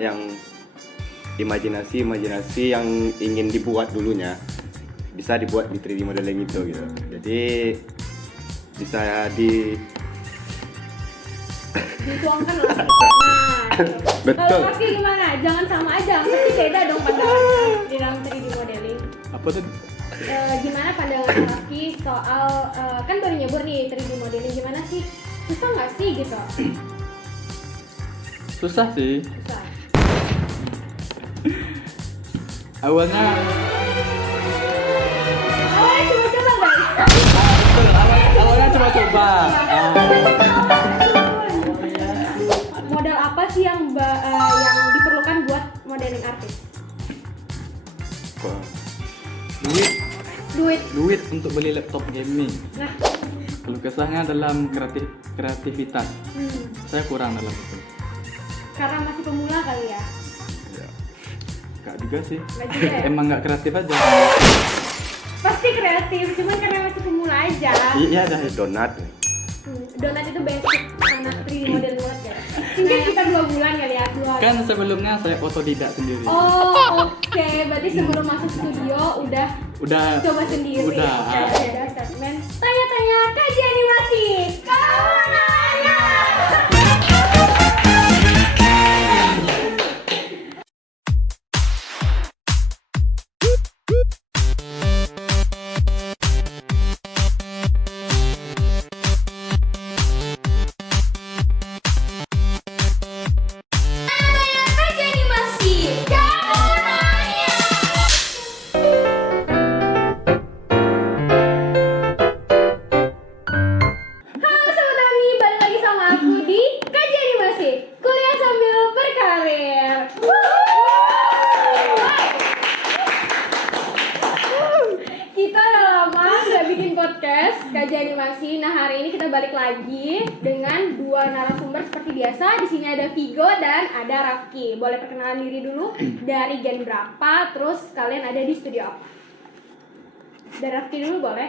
yang imajinasi yang ingin dibuat dulunya bisa dibuat di 3D modeling itu gitu. Jadi bisa dituangkan lah. Nah, Betul. kalau Raffi gimana? Jangan sama aja, pasti beda dong pandangannya di dalam 3D modeling. Apa tuh? Gimana pandangan Raffi soal kan baru nyebur nih 3D modeling, gimana sih? Susah nggak sih gitu? Susah sih. Susah. Awalnya Coba-coba guys. awalnya coba-coba. Modal apa sih yang diperlukan buat modeling artis? Duit. Untuk beli laptop gaming. Nah, Kalau kesahnya dalam kreativitas, saya kurang dalam itu. karena masih pemula kali ya. Ya. Gak juga sih. Nggak juga ya? Emang gak kreatif aja. Pasti kreatif, cuman karena masih pemula aja. Iya dah. donat. Donat itu basic anak 3D model banget ya. Mungkin kita 2 bulan kali ya. Kan sebelumnya saya otodidak sendiri. Oh, oke. Berarti sebelum masuk studio udah Udah. coba sendiri. Udah. Oke, ada statement. Tanya-tanya kaji animasi. Kau nanya. Kaji animasi. Kau nanya. Halo Sobat Ami, balik lagi sama aku di Kaji Animasi, kuliah sambil berkarir. Kita udah lama nggak bikin podcast Kaji Animasi. Nah, hari ini kita balik lagi dengan 2 narasumber seperti biasa. Di sini ada Vigo dan ada Rafki. Boleh perkenalan diri dulu, dari gen berapa, terus kalian ada di studio apa? Dari Rafki dulu boleh?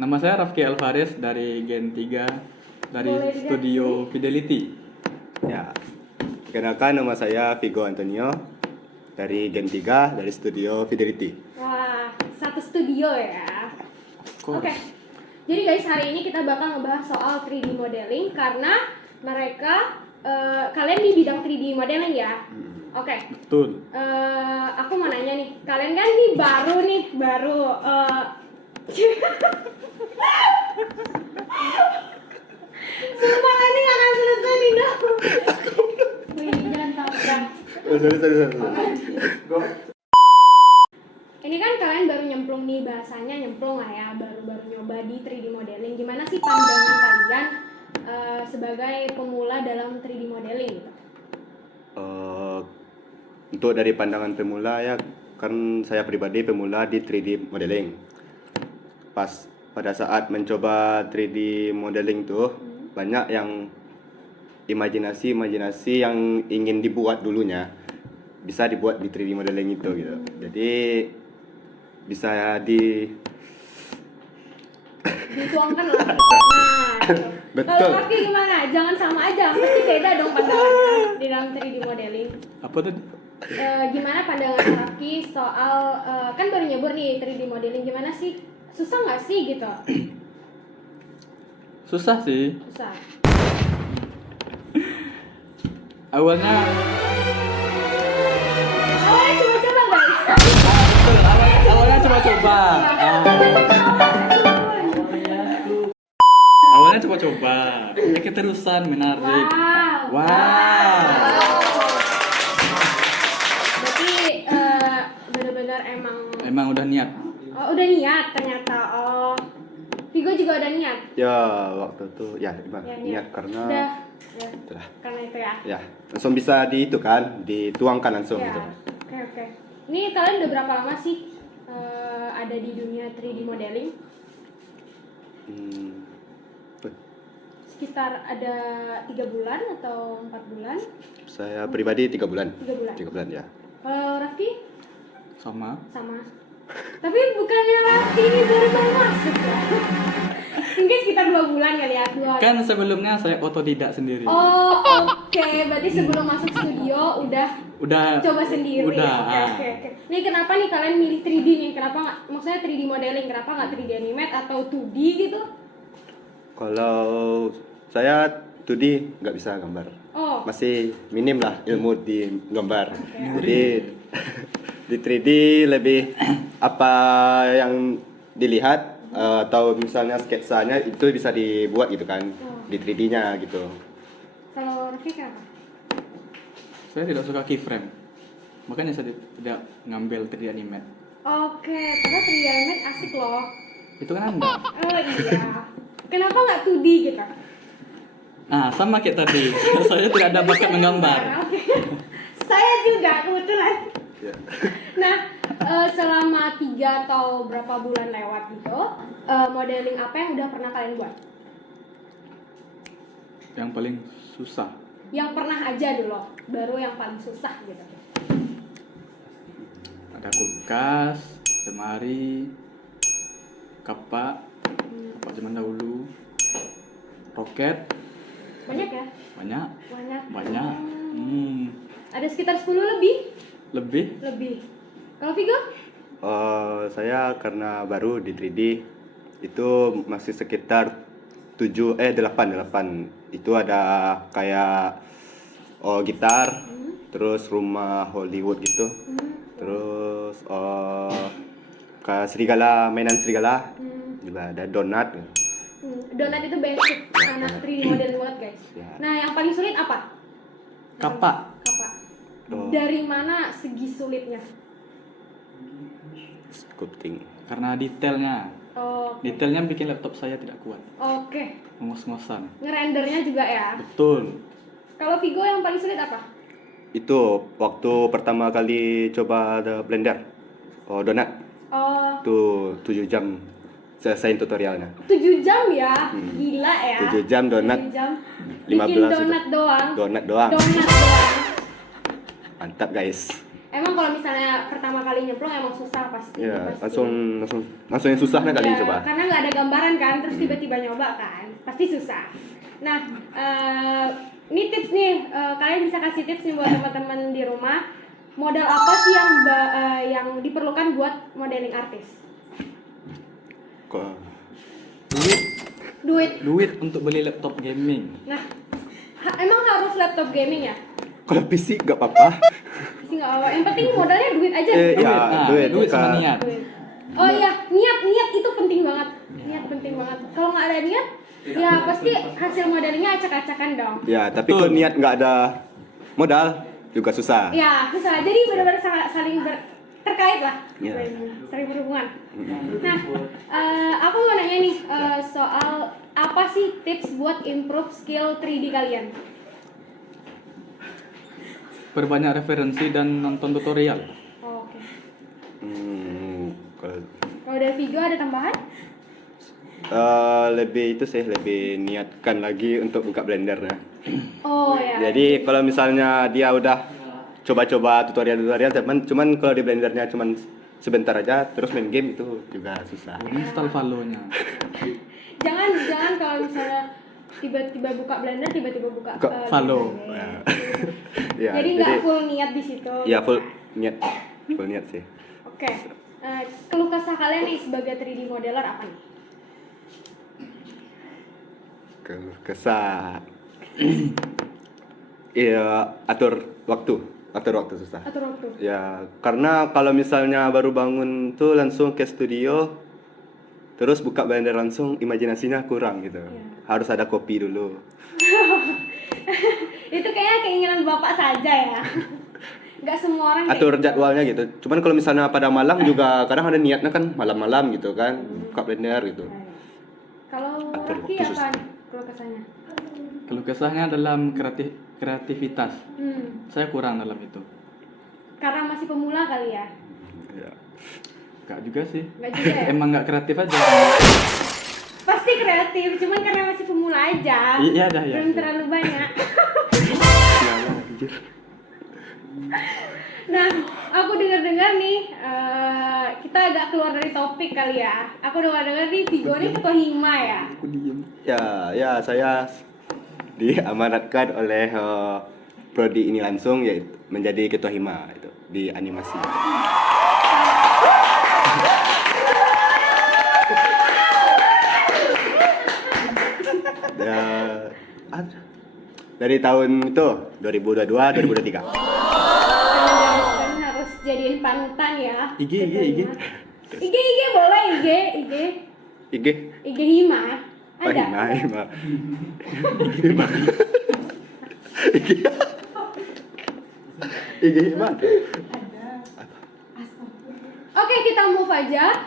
Nama saya Rafki Alvarez dari Gen 3 dari Boleh Studio Fidelity. Ya. Perkenalkan, nama saya Vigo Antonio dari Gen 3 dari Studio Fidelity. Wah, satu studio ya. Oke. Jadi guys, hari ini kita bakal ngebahas soal 3D modeling karena mereka kalian di bidang 3D modeling ya. Oke. Betul. Aku mau nanya nih, kalian kan baru Sumpah ini gak akan selesai nih dong. Wih, jangan tabrak. Ini kan kalian baru nyemplung nih, bahasanya nyemplung lah ya, baru nyoba di 3D modeling. Gimana sih pandangan kalian sebagai pemula dalam 3D modeling gitu? Untuk dari pandangan pemula ya, kan saya pribadi pemula di 3D modeling. Pada saat mencoba 3D modeling tuh banyak yang imajinasi yang ingin dibuat dulunya bisa dibuat di 3D modeling itu gitu. Jadi bisa dituangkan lah. Nah, Betul. kalau Raffi gimana? Jangan sama aja, pasti beda dong pandangannya di dalam 3D modeling. Apa tuh? Gimana pandangan Raffi soal kan baru nyebur nih 3D modeling, gimana sih? Susah nggak sih gitu? Susah sih. Susah. Awalnya Coba-coba guys. awalnya coba-coba. Awalnya coba-coba. Keterusan menarik. Wow. Berarti benar-benar Emang udah niat. udah niat ternyata. Vigo juga udah niat. Ya waktu itu ya gimana? Ya, Niat karena udah. itulah. Karena itu ya. Ya langsung bisa dituangkan langsung Ya. gitu. Oke. Ini kalian udah berapa lama sih ada di dunia 3D modeling? Sekitar ada 3 bulan atau 4 bulan? Saya pribadi 3 bulan. 3 bulan. 3 bulan ya. Kalau Raffi Sama. sama. Tapi bukannya Raffi ini baru masuk ya? Mungkin sekitar 2 bulan kali ya. Kan sebelumnya saya otodidak sendiri. Oh, oke. Berarti sebelum masuk studio udah coba sendiri. Udah. Oke. Nih kenapa nih kalian milih 3D nih? Kenapa nggak, maksudnya 3D modeling? Kenapa nggak 3D animate atau 2D gitu? Kalau saya 2D nggak bisa gambar. Oh, Masih minim lah ilmu di gambar. Jadi di 3D lebih apa yang dilihat atau misalnya sketsanya itu bisa dibuat gitu kan di 3D-nya gitu. kalau Raffi kenapa? Saya tidak suka keyframe. Makanya saya tidak ngambil 3D animate. Oke, karena 3D animate asik loh. Itu kan Anda. Oh iya. Kenapa nggak 2D gitu? Nah, sama kayak tadi. Saya tidak ada bakat menggambar. Oke. Saya juga kebetulan. Ya. Nah, selama 3 atau berapa bulan lewat gitu, modeling apa yang udah pernah kalian buat? Yang paling susah. Yang pernah aja dulu, baru yang paling susah gitu. Ada kulkas, lemari, kapak zaman dahulu, roket, Banyak ya? banyak. Banyak. Ada sekitar 10 Lebih. Kalau Vigo? Saya karena baru di 3D itu masih sekitar 8. Itu ada kayak gitar, terus rumah Hollywood gitu. Terus kayak serigala, mainan serigala. Juga ada donat. Donat itu basic anak 3D modeling banget guys. Ya. Nah, yang paling sulit apa? Kapak. Kapak. Oh. Dari mana segi sulitnya? Sculpting. Karena detailnya. Oh, Detailnya bikin laptop saya tidak kuat. oke. Ngos-ngosan. Ngerendernya juga ya. Betul. Kalau Vigo yang paling sulit apa? Itu waktu pertama kali coba ada Blender. Donat. Oh, Itu 7 jam selesai tutorialnya. 7 jam ya. Gila ya. 7 jam donat. 7 jam. 15 Bikin sudah. donat doang. Donat doang. Donat doang. Mantap guys. Emang kalau misalnya pertama kali nyemplung emang susah pasti. Ya, Pasti. langsung yang susahnya kali Ya, coba. karena nggak ada gambaran kan, terus tiba-tiba nyoba kan, pasti susah. Nah, ini tips nih, kalian bisa kasih tips nih buat teman-teman di rumah. Modal apa sih yang diperlukan buat modeling artis? Kok Duit. Untuk beli laptop gaming. Nah, emang harus laptop gaming ya? kalau PC nggak apa-apa. Sih nggak apa. Yang penting modalnya duit aja. Ya, Duit sama bukan. niat. Duit. Oh iya, niat itu penting banget. Niat penting banget. Kalau nggak ada niat, ya pasti hasil modelingnya acak-acakan dong. Ya, tapi kalau niat nggak ada modal juga susah. Ya, susah. Jadi benar-benar saling terkait lah. Ya. Saling berhubungan. Nah, aku mau nanya nih soal apa sih tips buat improve skill 3D kalian? Perbanyak referensi dan nonton tutorial. Oh, oke. Kalau Kalau dari Vigo ada tambahan? lebih itu sih lebih niatkan lagi untuk buka Blender ya. Oh ya. Jadi kalau misalnya dia udah coba-coba tutorial cuman kalau di Blendernya cuman sebentar aja terus main game itu juga susah. Install Valo-nya. Jangan kalau misalnya tiba-tiba buka Blender, tiba-tiba buka Valo. Blender. Ya, Jadi nggak full niat di situ. Ya full niat sih. Oke. Keluh kesah kalian nih sebagai 3D modeler apa nih? Kesah. Iya, atur waktu susah. Atur waktu. Ya, karena kalau misalnya baru bangun tuh langsung ke studio, terus buka Blender langsung, imajinasinya kurang gitu. Iya. Harus ada kopi dulu. Itu kayaknya keinginan bapak saja ya. Nggak semua orang Atur jadwalnya gitu. Cuman kalau misalnya pada malam juga kadang ada niatnya kan malam-malam gitu kan, buka Blender gitu. Kalau Atur Raffi waktu apa susah. nih keluh kesahnya? Keluh kesahnya dalam kreativitas. Saya kurang dalam itu. Karena masih pemula kali ya? Ya. Enggak juga sih. Nggak juga ya? Emang enggak kreatif aja. Pasti kreatif, cuman karena masih pemula aja. Iya dah ya. Belum terlalu banyak. Nah, aku dengar-dengar nih, kita agak keluar dari topik kali ya. Aku dengar-dengar nih, Vigo nih ketua hima ya. Aku diem. Ya, saya diamanatkan oleh prodi ini langsung yaitu menjadi ketua hima itu di animasi. Ya, dari tahun itu 2022 2023. Kan harus jadiin panutan ya. IG. IG boleh IG IG hima. Ada. Hima. IG Hima. Oke, kita move aja.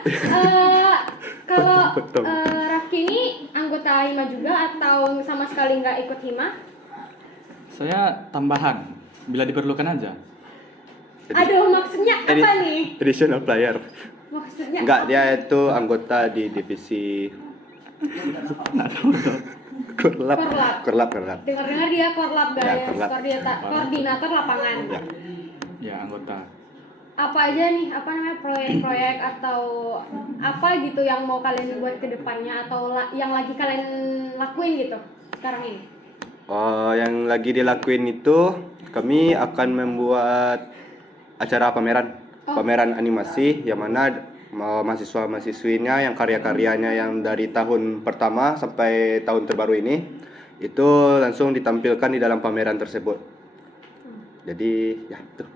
Kalau Betul. Rafki ini anggota hima juga atau sama sekali nggak ikut hima? Saya tambahan bila diperlukan aja. Aduh, maksudnya apa nih? Additional player. Maksudnya Enggak, apa? dia itu anggota di divisi Korlap. Dengar-dengar dia korlap Ya, guys, korlap. koordinator lapangan. Ya. Ya, anggota. Apa aja nih, apa namanya, proyek-proyek atau apa gitu yang mau kalian buat ke depannya atau yang lagi kalian lakuin gitu sekarang ini? Oh, yang lagi dilakuin itu kami akan membuat acara pameran animasi yang mana mahasiswa-mahasiswinya yang karya-karyanya yang dari tahun pertama sampai tahun terbaru ini itu langsung ditampilkan di dalam pameran tersebut. Jadi ya tuh.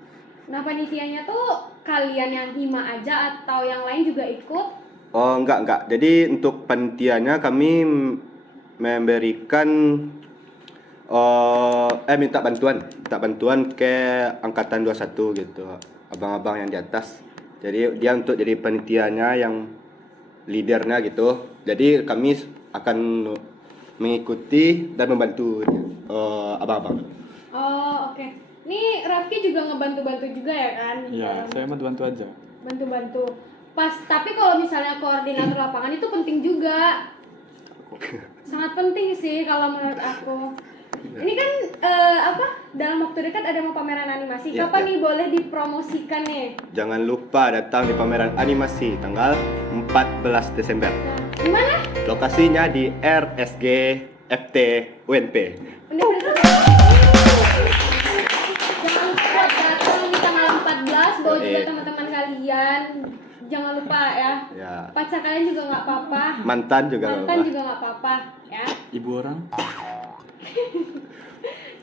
Nah, panitianya tuh kalian yang hima aja atau yang lain juga ikut? Oh, enggak. Jadi untuk panitianya kami memberikan minta bantuan ke angkatan 21 gitu. Abang-abang yang di atas. Jadi dia untuk jadi panitianya yang leadernya gitu. Jadi kami akan mengikuti dan membantu abang-abang. Oh, oke. Ini Rafki juga ngebantu-bantu juga ya kan? Ya, saya mau bantu aja. Bantu-bantu. Tapi kalau misalnya koordinator lapangan itu penting juga. Sangat penting sih kalau menurut aku. Ini kan dalam waktu dekat ada mau pameran animasi. Iya, Kapan iya. nih boleh dipromosikan nih? Jangan lupa datang di pameran animasi tanggal 14 Desember. Nah, di mana? Lokasinya di RSG FT UNP. Universitas. Jangan lupa datang di tanggal 14, bawa juga teman-teman kalian. Jangan lupa ya. Ya. Pacar kalian juga nggak apa-apa. Mantan juga nggak Mantan apa-apa. juga nggak apa-apa ya. Ibu orang?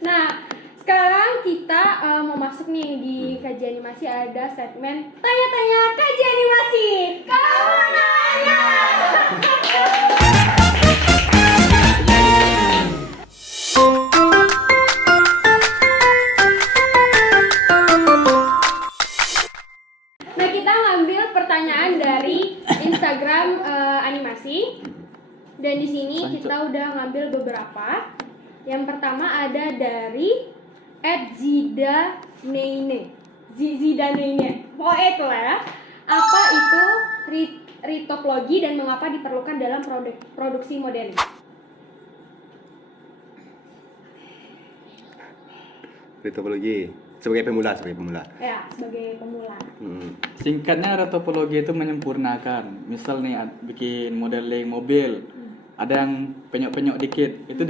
Nah, sekarang kita mau masuk nih di kajian animasi, ada segmen tanya-tanya kajian animasi. Kamu nanya. Nah, kita ngambil pertanyaan dari Instagram animasi. Dan di sini kita udah ngambil beberapa. Yang pertama ada dari @zidaneine. Pokoknya itu lah ya. Apa itu ritoplogi dan mengapa diperlukan dalam produksi modeling? Ritopologi sebagai pemula. Ya, sebagai pemula. Singkatnya retopologi itu menyempurnakan. Misal nih bikin modeling mobil, ada yang penyok-penyok dikit, itu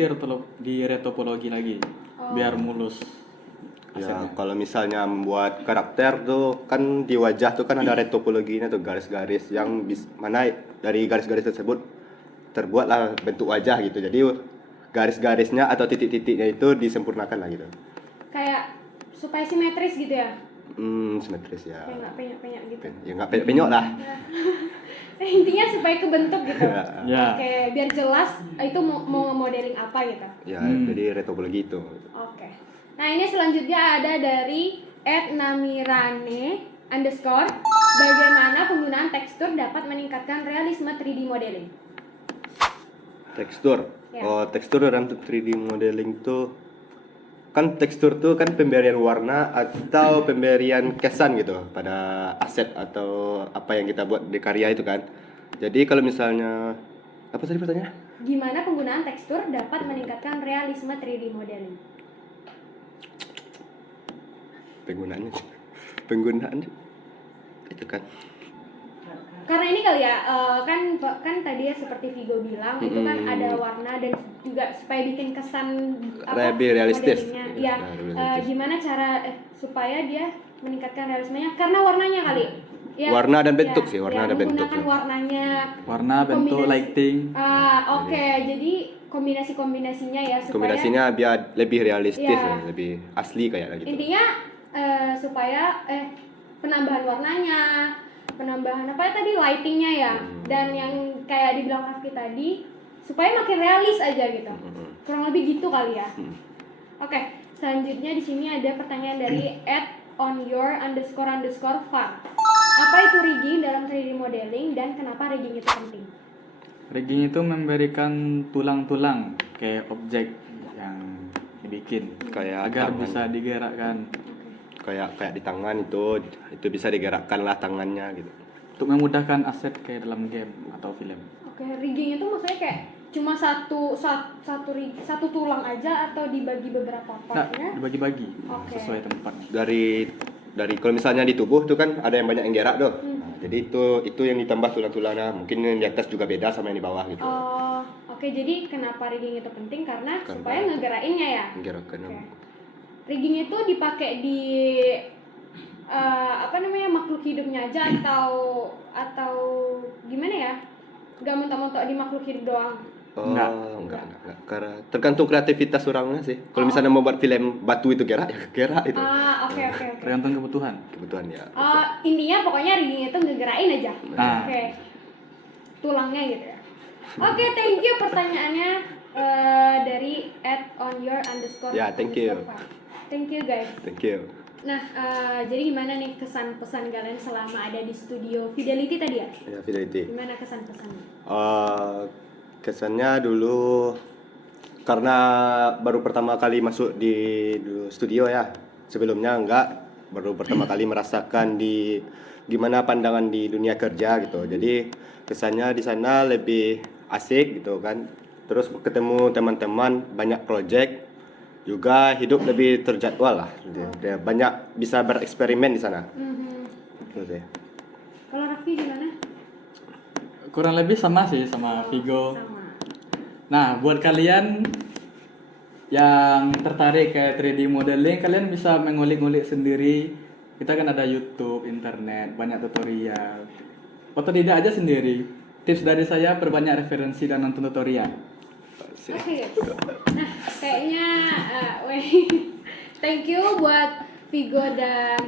di retopologi lagi, biar mulus. Ya, hasilnya. kalau misalnya membuat karakter tuh kan di wajah tuh kan ada retopologinya tuh, garis-garis yang mana dari garis-garis tersebut terbuatlah bentuk wajah gitu. Jadi garis-garisnya atau titik-titiknya itu disempurnakan lah gitu. Kayak supaya simetris gitu ya. Simetris ya. Kayak nggak penyok-penyok gitu. Ya nggak penyok lah. Intinya supaya kebentuk gitu. Ya. Oke, biar jelas itu mau modeling apa gitu. Ya, jadi retopologi itu. Oke. Nah, ini selanjutnya ada dari @namirane_. Bagaimana penggunaan tekstur dapat meningkatkan realisme 3D modeling? Tekstur. Ya. Oh, tekstur dalam 3D modeling tuh kan tekstur tuh kan pemberian warna atau pemberian kesan gitu pada aset atau apa yang kita buat di karya itu kan. Jadi kalau misalnya apa tadi pertanyaannya? Gimana penggunaan tekstur dapat meningkatkan realisme 3D modeling? penggunaannya itu kan. Karena ini kali ya, kan tadi ya seperti Vigo bilang itu kan ada warna dan juga supaya bikin kesan Lebih realistis. modelingnya. Ya, Realistis. gimana cara supaya dia meningkatkan realismenya karena warnanya kali. Ya, Warna dan bentuk sih, warna ya, dan bentuk. menggunakan warnanya. Warna, bentuk, Kombinasi. lighting. Oke, jadi kombinasinya ya supaya Kombinasinya biar lebih realistis, Iya. lebih asli kayak gitu. intinya supaya penambahan warnanya, penambahan apa ya tadi lightingnya ya, dan yang kayak dibilang Rafki tadi supaya makin realis aja gitu. Kurang lebih gitu kali ya. Oke, selanjutnya di sini ada pertanyaan dari @onyour__fun. Apa itu rigging dalam 3D modeling dan kenapa rigging itu penting? Rigging itu memberikan tulang-tulang kayak objek yang dibikin Kayak agar tangan. bisa digerakkan Kayak di tangan itu bisa digerakkan lah tangannya gitu. untuk memudahkan aset kayak dalam game atau film. Oke, rigging itu maksudnya kayak cuma satu tulang aja atau dibagi beberapa Nah, partnya? dibagi-bagi Oke. sesuai tempatnya. Dari kalau misalnya di tubuh tuh kan ada yang banyak yang gerak tuh. Nah, jadi itu yang ditambah tulang-tulangnya. Mungkin yang di atas juga beda sama yang di bawah gitu. Oh, oke. Jadi kenapa rigging itu penting? Karena Karena- supaya ngegerakinnya ya. Gerakan. Oke. Rigging itu dipakai di makhluk hidupnya aja atau gimana ya? Gak mentok-mentok di makhluk hidup doang. Oh, Enggak. enggak. Karena tergantung kreativitas orangnya sih. Kalau misalnya mau buat film batu itu gerak, ya gerak itu. Oke. Tergantung kebutuhan. Kebutuhan ya. Intinya pokoknya rigging itu ngegerakin aja. Nah. Oke. Tulangnya gitu ya. Oke, thank you pertanyaannya dari @onyour__fun. Ya, thank you. Thank you guys. Thank you. Nah, jadi gimana nih kesan pesan kalian selama ada di studio Fidelity tadi ya? Ya, Fidelity. Gimana kesan pesannya? Kesannya dulu karena baru pertama kali masuk di studio ya. Sebelumnya enggak, baru pertama kali merasakan di gimana pandangan di dunia kerja gitu. Jadi kesannya di sana lebih asik gitu kan. Terus ketemu teman-teman, banyak project, juga hidup lebih terjadwal lah. Dia banyak bisa bereksperimen di sana. Gitu sih. Kalau Raffi gimana? Kurang lebih sama sih sama Vigo. Sama. Nah, buat kalian yang tertarik kayak 3D modeling, kalian bisa mengulik-ngulik sendiri. Kita kan ada YouTube, internet, banyak tutorial. Otodidak aja sendiri. Tips dari saya, perbanyak referensi dan nonton tutorial. Oke. Nah, kayaknya thank you buat Vigo dan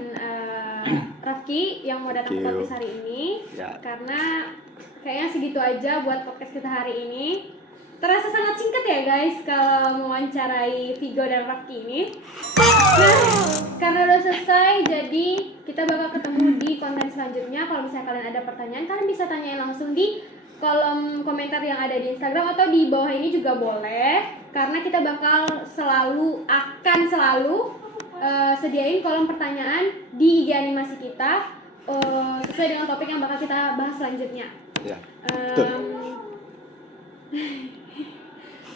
Rafki yang mau datang ke Thank you. podcast hari ini. Ya. Karena kayaknya segitu aja buat podcast kita hari ini. Terasa sangat singkat ya guys kalau mewawancarai Vigo dan Rafki ini. Nah, karena udah selesai, jadi kita bakal ketemu di konten selanjutnya. Kalau misalnya kalian ada pertanyaan, kalian bisa tanyain langsung di kolom komentar yang ada di Instagram atau di bawah ini juga boleh. Karena kita akan selalu sediain kolom pertanyaan di IG animasi kita sesuai dengan topik yang bakal kita bahas selanjutnya. Ya.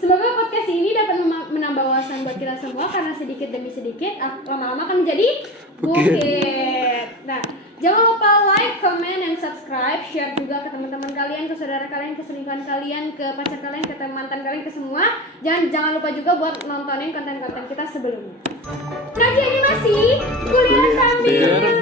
Semoga podcast ini dapat menambah wawasan buat kita semua karena sedikit demi sedikit lama-lama akan menjadi bukit. Nah, jangan lupa like, comment, and subscribe, share juga ke teman-teman kalian, ke saudara kalian, ke selingkuhan kalian, ke pacar kalian, ke mantan kalian, ke semua. Jangan lupa juga buat nontonin konten-konten kita sebelumnya. Ngaji animasi, kuliah sambil